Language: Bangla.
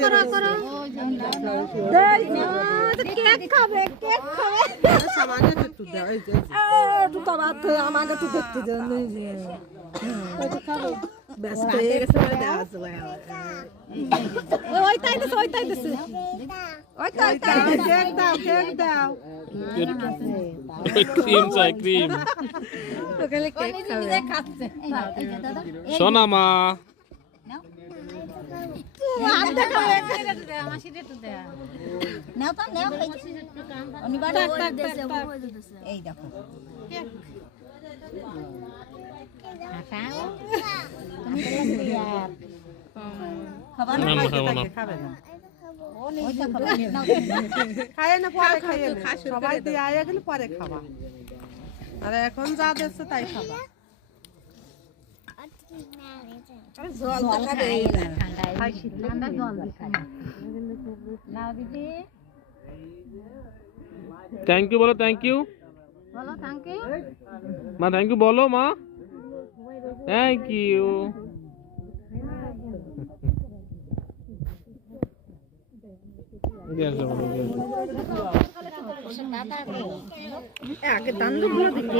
করো করো কেক খাবে কেক খাবে সামান্য একটু দাও এই যে একটু তবাত আমাকে একটু দেখতে দেন ব্যস্ত হয়ে গেছে বলে দেওয়া আছে ভাই ওই তাই দিছে ওই তাই দিছে ওই তাই তাই কেক দাও কেক দাও ক্রিম চাই ক্রিম ওখানে কেক খাবে সোনা মা হাত দেখাবে নাও তো নাও অনিবার এই দেখো খাবার না খাবো না খায় না পরে খাইয়ে সবাই দিয়ে আয়া গেলে পরে খাবা আর এখন যা দিচ্ছে তাই খাবা জল তো খাবে ঠান্ডা জল নাও দিদি থ্যাংক ইউ বলো থ্যাংক ইউ বলো থ্যাংক ইউ মা থ্যাংক ইউ বলো মা থ্যাংক ইউ আগে দান গুলো দিতে